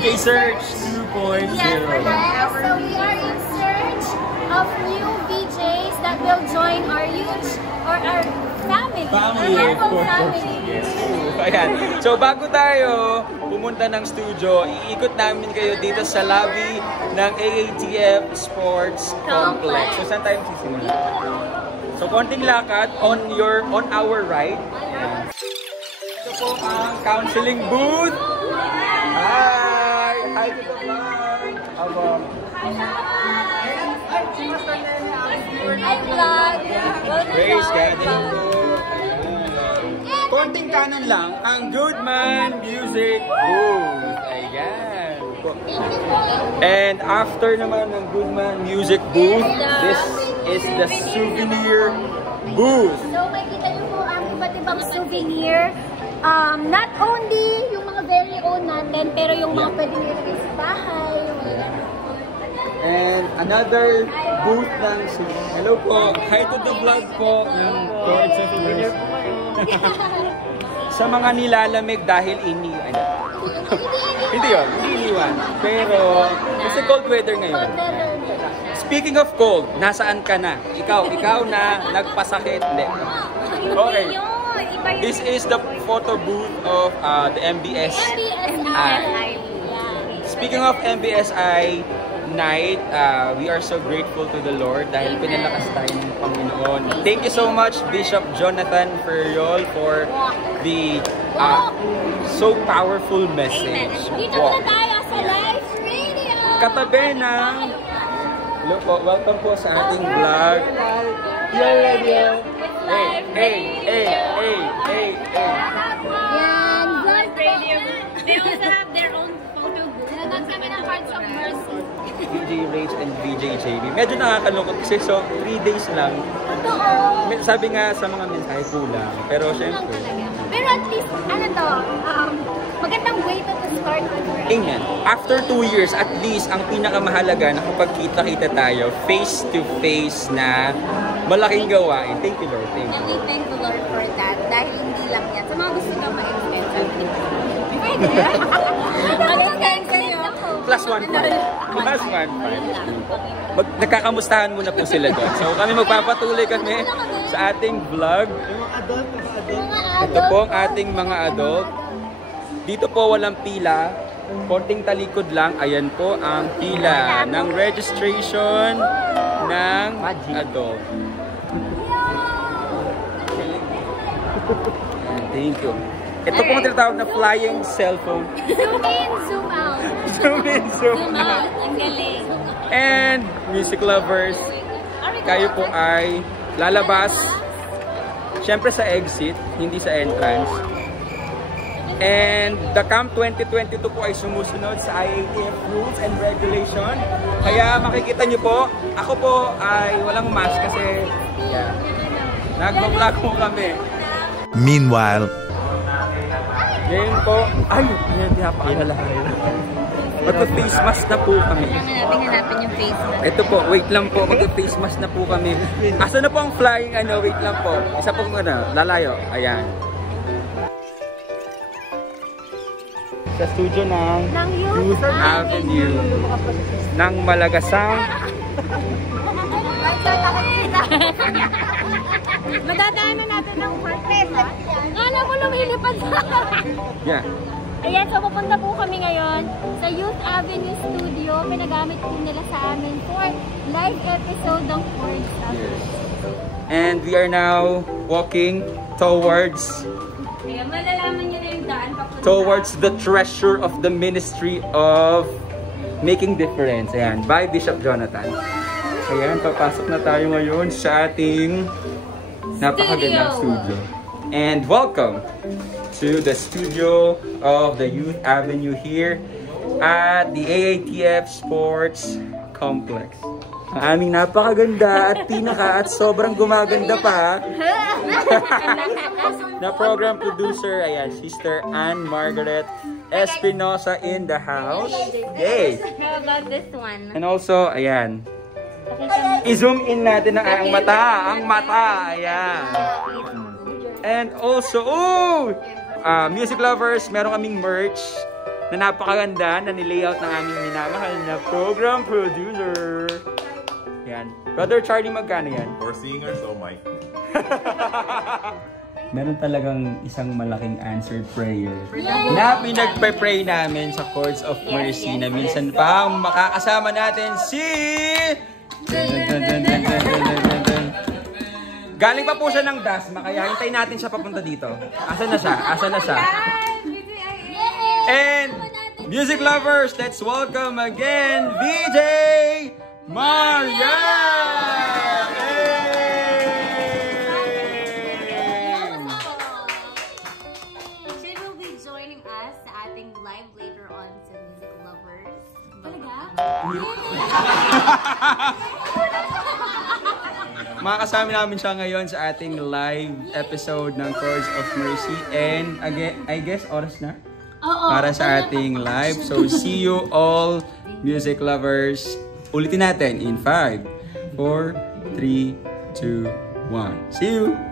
VJ Search 2.0. Yes, correct. So we are in search of new VJs that will join our youth or our family. Family, of course. Family. Yes. Ayan. So bago tayo pumunta ng studio, iikot namin kayo dito sa lobby ng AATF Sports Complex. So saan tayo sisimula? So konting lakad on our right. Ayan. Ito po ang counseling booth. Hi! Hi to the vlog! Hi vlog! Praise God! Konting kanan lang, ang Goodman Music Booth. Ayan. And after naman ng Goodman Music Booth, this is the souvenir booth. So makikita niyo po ang iba't ibang souvenir. Not only yung mga very own natin, pero yung mga pwede nilagay sa bahay. And another booth ng hello po, hi to the vlog po ng Towards of Yours. Sa mga nilalamig dahil hindi yun, hindi iniwan. Pero kasi cold weather ngayon. Speaking of cold, nasaan ka na? Ikaw na nagpasakit. Hindi. Okay. This is the photo booth of the MBSI. Speaking of MBSI night, we are so grateful to the Lord dahil pinalakas tayo ng Panginoon. Thank you so much, Bishop Jonathan Ferriol, for the so powerful message. Dito na tayo sa live radio! Katabi ng welcome po sa ating vlog. Yeah. Hey. Yan, vlog radio. They also have their own photo booth. Nanood kami ng Hearts of Mercy. VJ Rage and VJ JB. Medyo nakakalungkot kasi 3 days lang. Totoo. Sabi nga sa mga mensahe kulang. Pero syempre. Pero at least, magandang way to start. Amen. After 2 years, at least, ang pinakamahalaga na kapag kita-kita tayo, face to face na malaking gawain. Thank you, Lord. Thank you. And we thank the Lord for that. Dahil hindi lang yan. Sa mga gusto nyo ma-extend sa Plus 1.5. Plus 1.5. Nagkakamustahan muna po sila doon. So kami magpapatuloy kami sa ating vlog. Ito po ang ating mga adult. Dito po walang pila. Konting talikod lang. Ayan po ang pila ng registration ng adult. Thank you. Ito po ang tinatawag na flying cellphone. Zoom in, zoom out. Zoom in, zoom out. Ang galing. And music lovers, kayo po ay lalabas syempre sa exit, hindi sa entrance. And the Camp 2022 po ay sumusunod sa IATF rules and regulation. Kaya makikita nyo po, ako po ay walang mask kasi nagpa-vlog po kami. Meanwhile, ngayon po, hindi napakaalala. Magpa-face mask na po kami. Hanapin yung face mask. Ito po, wait lang po, magpa-face mask na po kami. Asa na po ang flying wait lang po. Isa pong lalayo. Ayan. Sa studio ng Youth Avenue ng Malagasang. Madadaanan natin ng workplace. Kala mo lumilipad sa... Yeah. Ayan, so pupunta po kami ngayon sa Youth Avenue Studio. Pinagamit po nila sa amin for live episode ng Words. And we are now walking towards the treasure of the ministry of making difference. Ayan, by Bishop Jonathan. Ayan, papasok na tayo ngayon sa ating napakagandang studio. And welcome to the studio of the Youth Avenue here at the AATF Sports Complex. Ang aming napakaganda at sobrang gumaganda pa na program producer, ayan, Sister Anne Margaret Espinosa in the house. Yay! How about this one? And also, ayan, i-zoom in natin ang mata, ayan. And also, music lovers, meron kaming merch. na napakaganda na nilayout ng aming minamahal na program producer. Yan. Brother Charlie, magkano yan? For singers, oh my. Meron talagang isang malaking answered prayer na pinagpe-pray namin sa Chords of Mercy na minsan pa makakasama natin si... Galing pa po siya ng Dasma, kaya hintayin natin siya papunta dito. Asan na siya? Asan na siya? And music lovers, let's welcome again VJ Marian! She will be joining us sa ating live later on sa Music Lovers. Talaga? Makakasama namin siya ngayon sa ating live episode ng Chords of Mercy. And again, I guess oras na para sa ating live. So see you all music lovers. Ulitin natin in 5, 4, 3, 2, 1. See you!